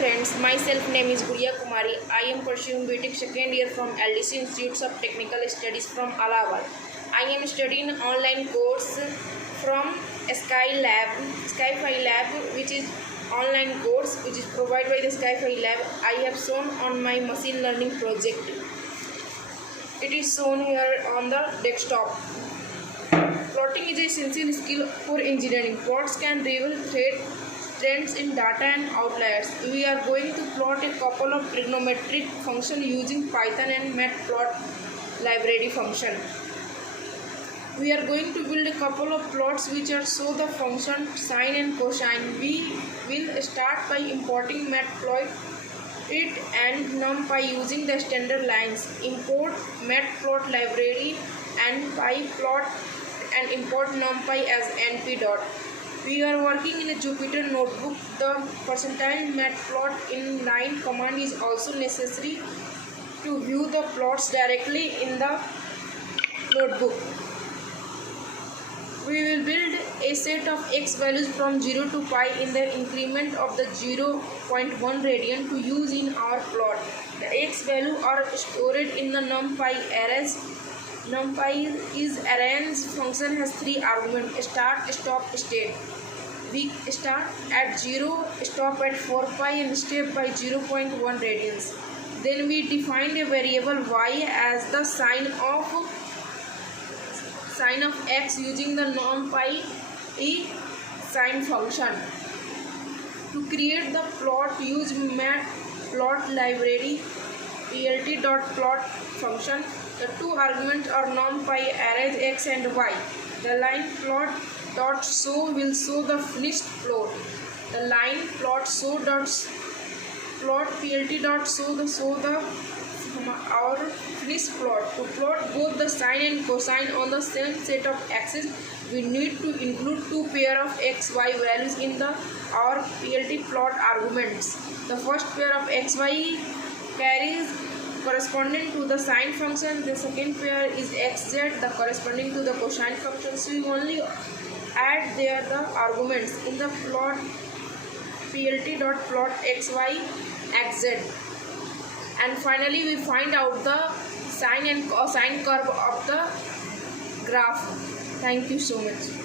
friends, myself name is Guriya Kumari. I am pursuing BTech second year from LDC Institutes of Technical Studies from Allahabad. I am studying online course from Sky5 Lab, which is online course which is provided by the Sky5 Lab. I have shown on my machine learning project. It is shown here on the desktop. Plotting is a essential skill for engineering. Plots can reveal trends in data and outliers. We are going to plot a couple of trigonometric functions using Python and matplotlib library function. We are going to build a couple of plots which are show the function sine and cosine. We will start by importing matplotlib and numpy using the standard lines. Import matplotlib library and pyplot and import numpy as np. We are working in a Jupyter notebook. The percentile matplot in line command is also necessary to view the plots directly in the notebook. We will build a set of x values from 0 to pi in the increment of the 0.1 radian to use in our plot. The x values are stored in the numpy arrays. Numpy is arrays function has three arguments: start, stop, state. We start at 0, stop at 4 pi and step by 0.1 radians. Then we define a variable y as the sine of x using the numpy sine function. To create the plot, use matplotlib library plt.plot function. The two arguments are numpy arrays x and y. The line plot dot show will show the finished plot. The line plot show dot plot plt dot show the our finished plot. To plot both the sine and cosine on the same set of axes, we need to include two pair of x y values in the our plt plot arguments. The first pair of x y carries corresponding to the sine function. The second pair is xz, the corresponding to the cosine function. So we only add there the arguments in the plot plt.plot xy xz, and finally we find out the sine and cosine curve of the graph. Thank you so much.